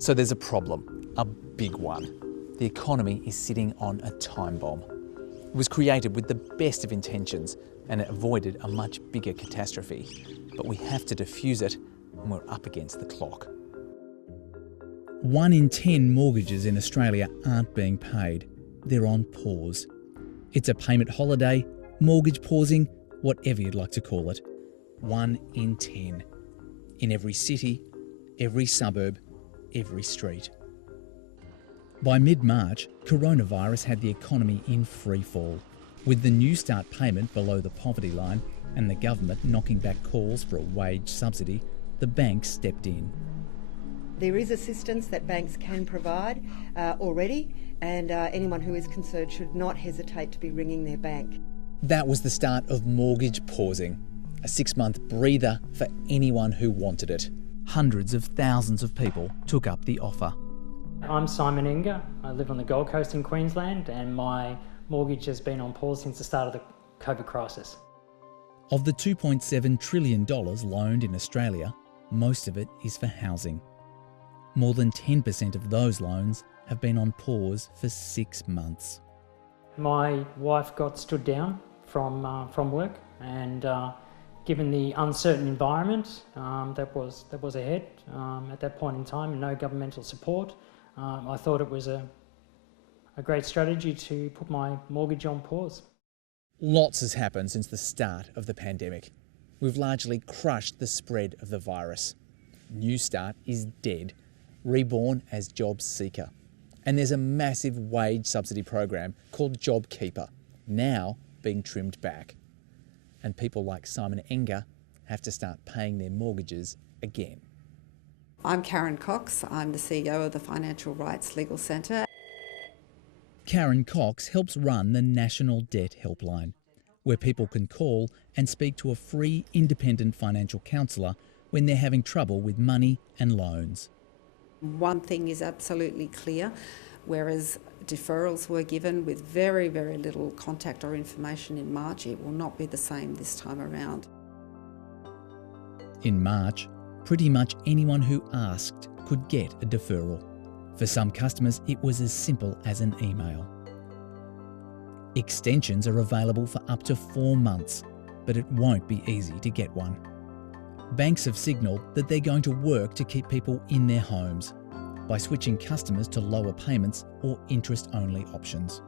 So there's a problem, a big one. The economy is sitting on a time bomb. It was created with the best of intentions and it avoided a much bigger catastrophe. But we have to defuse it and we're up against the clock. 1 in 10 mortgages in Australia aren't being paid. They're on pause. It's a payment holiday, mortgage pausing, whatever you'd like to call it. 1 in 10. In every city, every suburb, every street. By mid-March, coronavirus had the economy in free fall. With the New Start payment below the poverty line and the government knocking back calls for a wage subsidy, the banks stepped in. There is assistance that banks can provide already, and anyone who is concerned should not hesitate to be ringing their bank. That was the start of mortgage pausing, a 6-month breather for anyone who wanted it. Hundreds of thousands of people took up the offer. I'm Simon Enger. I live on the Gold Coast in Queensland, and my mortgage has been on pause since the start of the COVID crisis. Of the $2.7 trillion loaned in Australia, most of it is for housing. More than 10% of those loans have been on pause for 6 months. My wife got stood down from work, and given the uncertain environment that was ahead at that point in time, and no governmental support, I thought it was a great strategy to put my mortgage on pause. Lots has happened since the start of the pandemic. We've largely crushed the spread of the virus. New Start is dead, reborn as Job Seeker. And there's a massive wage subsidy program called JobKeeper, now being trimmed back. And people like Simon Enger have to start paying their mortgages again. I'm Karen Cox. I'm the CEO of the Financial Rights Legal Centre. Karen Cox helps run the National Debt Helpline, where people can call and speak to a free independent financial counsellor when they're having trouble with money and loans. One thing is absolutely clear, whereas deferrals were given with very, very little contact or information in March, it will not be the same this time around. In March, pretty much anyone who asked could get a deferral. For some customers, it was as simple as an email. Extensions are available for up to 4 months, but it won't be easy to get one. Banks have signalled that they're going to work to keep people in their homes by switching customers to lower payments or interest-only options.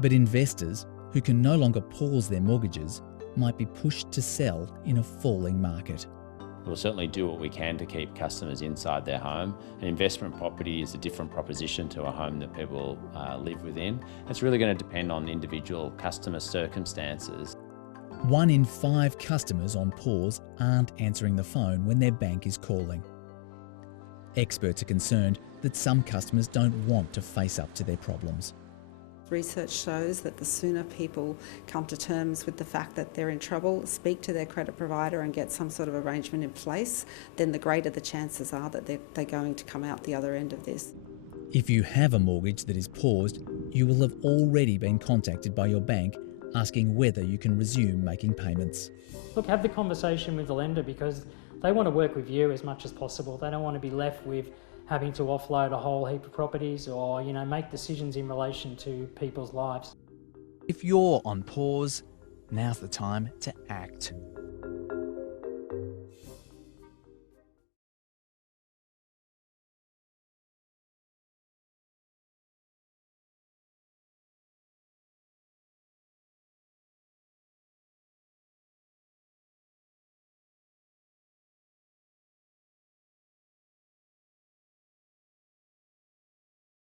But investors who can no longer pause their mortgages might be pushed to sell in a falling market. We'll certainly do what we can to keep customers inside their home. An investment property is a different proposition to a home that people live within. It's really going to depend on individual customer circumstances. 1 in 5 customers on pause aren't answering the phone when their bank is calling. Experts are concerned that some customers don't want to face up to their problems. Research shows that the sooner people come to terms with the fact that they're in trouble, speak to their credit provider and get some sort of arrangement in place, then the greater the chances are that they're going to come out the other end of this. If you have a mortgage that is paused, you will have already been contacted by your bank asking whether you can resume making payments. Look, have the conversation with the lender, because they want to work with you as much as possible. They don't want to be left with having to offload a whole heap of properties or, make decisions in relation to people's lives. If you're on pause, now's the time to act.